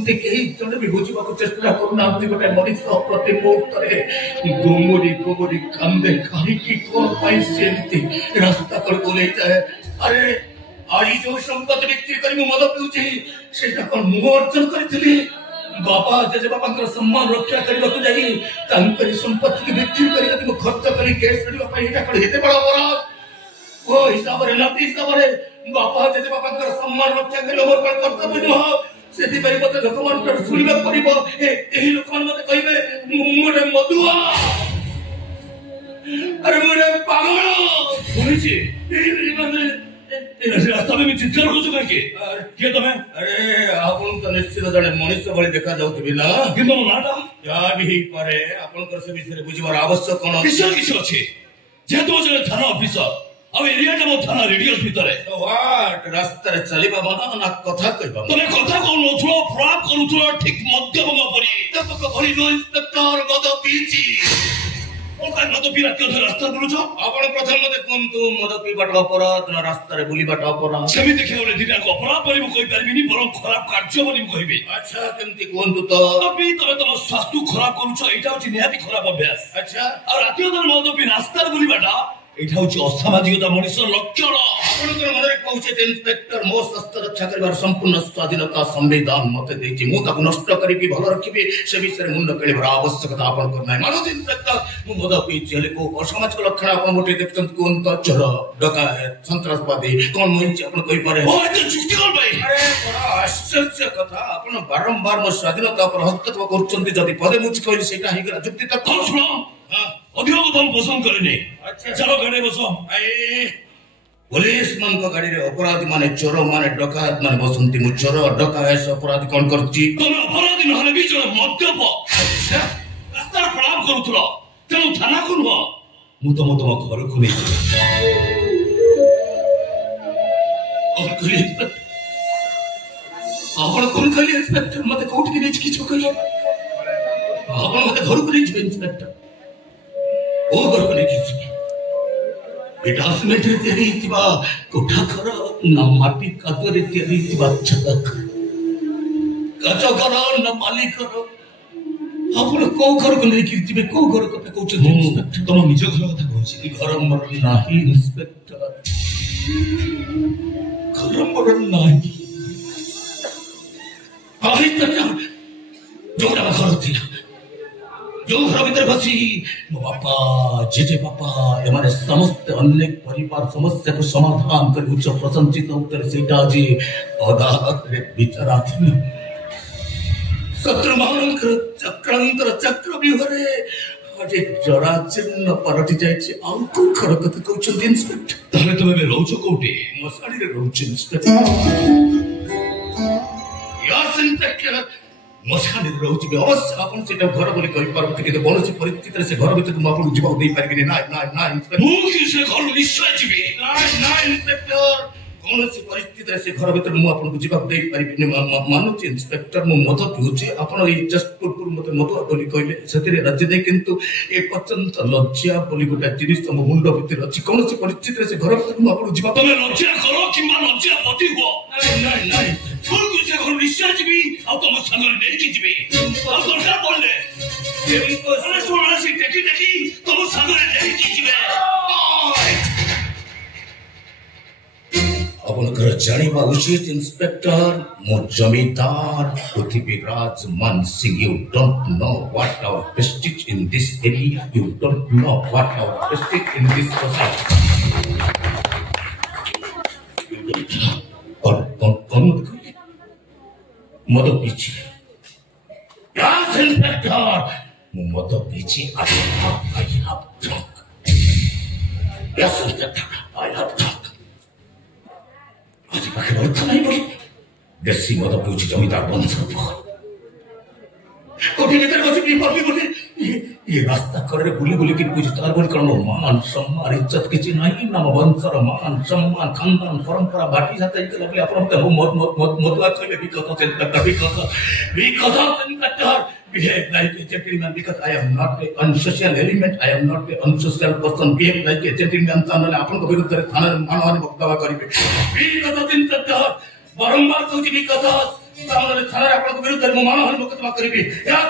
एमती कहीं जड़े भी बुझा चेष्टा करना गोटे मनीष प्रति मुहूर्त गुमुरी गुमुरी कांदे कहीं कौन से रास्ता कर बोले जाए अरे आज जो संपत्ति बिक्री कर मद पीऊँ से मुह अर्जन करी बापा जेजे बापा सम्मान रक्षा करने जाई संपत्ति की बिक्री कर खर्च कर केस हेते बड़ा अपराध वो हिसाब से नाती हिसाब से बापा जेजे बापा सम्मान रक्षा कर मोर कर्तव्य नुह से मत लोक मान शुणा पड़ो यही लोक मत कहे मुझे मधुआ अरे मुझे पागल रास्ता में चिंता करूँ किए तुम्हें अरे आपन तो निश्चित जड़े मनीष भाई देखा जाऊथि ना कि मो नाटा या भी पारे आपन से विषय बुझबार आवश्यक कोन विषय किछ अछि जेतु जने थाना ऑफिसर अब एरिया मो थाना रेडियस भीतर तो व्हाट रास्ता रे चलीबा मना ना कथा कहबा तने कथा कोन नथुलो फ्रॉड करूथलो ठीक मध्यम परी तब को भरी नो इंस्पेक्टर मद पीची मद पी रास्ता बुलुछ आपण प्रथम मते कोंतु मद पी बाट अपराध ना रास्ता रे बुली बाट अपराध सेमी देखियो ले दिना को अपराध बोली कहि परबिनी बरं खराब कार्य बोली कहिबे अच्छा केमती कोंतु तो अभी तमे तम स्वास्थ्य खराब करूछ एटा होची निहाती खराब अभ्यास अच्छा और रातियो दर मद पी रास्ता रे बुली बाटा एटा होची असामाजिकता मनुष्य लक्षण आपनकर मनरे कहउछे इंस्पेक्टर मो स्वास्थ्य रक्षा करबार संपूर्ण स्वाधीनता संविधान मते देछि मु ताकु नष्ट करिबी भलो रखिबी से विषय मुंड केलिबर आवश्यकता आपन कर नै मानो इंस्पेक्टर मु मद पी जेल को असामाजिक लक्षण आपन मोटे देखछन कोन त चोर डकायत संत्रासवादी कोन मोइछ आपन कहि पारे ओ एते जुक्ति कर भाई अरे बड़ा आश्चर्य कथा आपन बारंबार मो स्वाधीनता पर हस्तक्षेप करछन्ती जदि पदे मुछ कहली सेटा हिगला जुक्ति त कोन सुनो हां अधिक तो हम पसंद करने अच्छा चलो गाड़ी बसो आए पुलिस मन को गाड़ी रे अपराधी माने चोर माने डकायत माने बसंती मु चोर डकायत अपराधी कोन करची तुम अपराधी नहले भी चोर मद्यप अच्छा रास्ता प्रणाम करूथलो तेनु थाना को नुह मु तो तुम घर को नहीं और कली आपण कोन कली इंस्पेक्टर मते कोट के नहीं किछ कही आपण मते घर को नहीं इंस्पेक्टर ओ घर को नहीं बेटासमेंट रे तेरी इतिबा कोठा घर न माटी कादर रे तेरी इतिबा छतक काचा घर न माली घर आपण को घर को नहीं कितिबे को घर कथा कहउछ इंस्पेक्टर तुम निज घर कथा कहउछ घर मर नाही इंस्पेक्टर घर मर नाही आही तक जोड़ा घर थी जो घर भीतर बसी मो बापा जेजे बापा एमाने समस्त अनेक परिवार समस्या को समाधान कर उच्च प्रशंसित उत्तर सेटा जी अदालत रे विचाराधीन शत्रु महानकर चक्रांतर चक्र व्यूहरे अजे जराचिन्न परटी जायछि आउ को खर कथा कहउछ इंस्पेक्टर ताले तमे बे रहउछ कोठी मसाडी रे रहउछ इंस्पेक्टर यस इंस्पेक्टर मसाडी रहउछि अवश्य आपन सेटा घर बोली कहि पारत कि कोनोसी परिस्थिति से घर भीतर म आपन जीवा देई पारबिनी ना इंस्पेक्टर मु कि से घर निश्चय जीवी ना इंस्पेक्टर कोनोसी परिस्थिति से घर भीतर मु आपन जीवा देई पारबिनी मानुछि इंस्पेक्टर मु मत पिउछि आपन ए जस्ट पूर्व मते मत बोली कहले सेतिरे राज्य दे किंतु ए पर्यंत लज्जा बोली गोटा जिनिस हम मुंड भीतर अछि कोनोसी परिस्थिति से घर भीतर मु आपन जीवा तमे लज्जा करो किबा लज्जा पति हो ना फुल से घर निश्चय जीवी आ तुम संग नहीं की जीवी आ दरकार पड़ले देवी को अरे सोना से देखी तुम संग नहीं की जीवे अपन कर जानिबा उचित इंस्पेक्टर मो जमींदार Prithviraj Maan Singh you don't know what our prestige in this area you don't know what our prestige in this society कौन मत पीछे यस इंस्पेक्टर मत पीछे I have drunk yes inspector I have drunk आज पाखे अर्थ नहीं बोली देसी मत पूछी जमींदार वंशर कोठी भीतर बसी भी पबी बोले ये रास्ता करे बुली बुली की पूछ तार बोल करो मान सम्मान इज्जत किछि नहीं नाम वंशर मान सम्मान खानदान परंपरा बाटी जाते के लगे अपन के मतवा कहले because inspector behave like a gentleman because I am not a unsocial element I am not a unsocial person behave like a gentleman तानले अपन को विरुद्ध रे थाना मानवानी वक्तव्य करिवे because इंस्पेक्टर बारंबार कहछि because ଥାନାରେ ଆପଣଙ୍କ ବିରୁଦ୍ଧରେ ମୁଁ ମାନହାନି ମୋକଦ୍ଦମା କରିବି। ଏହା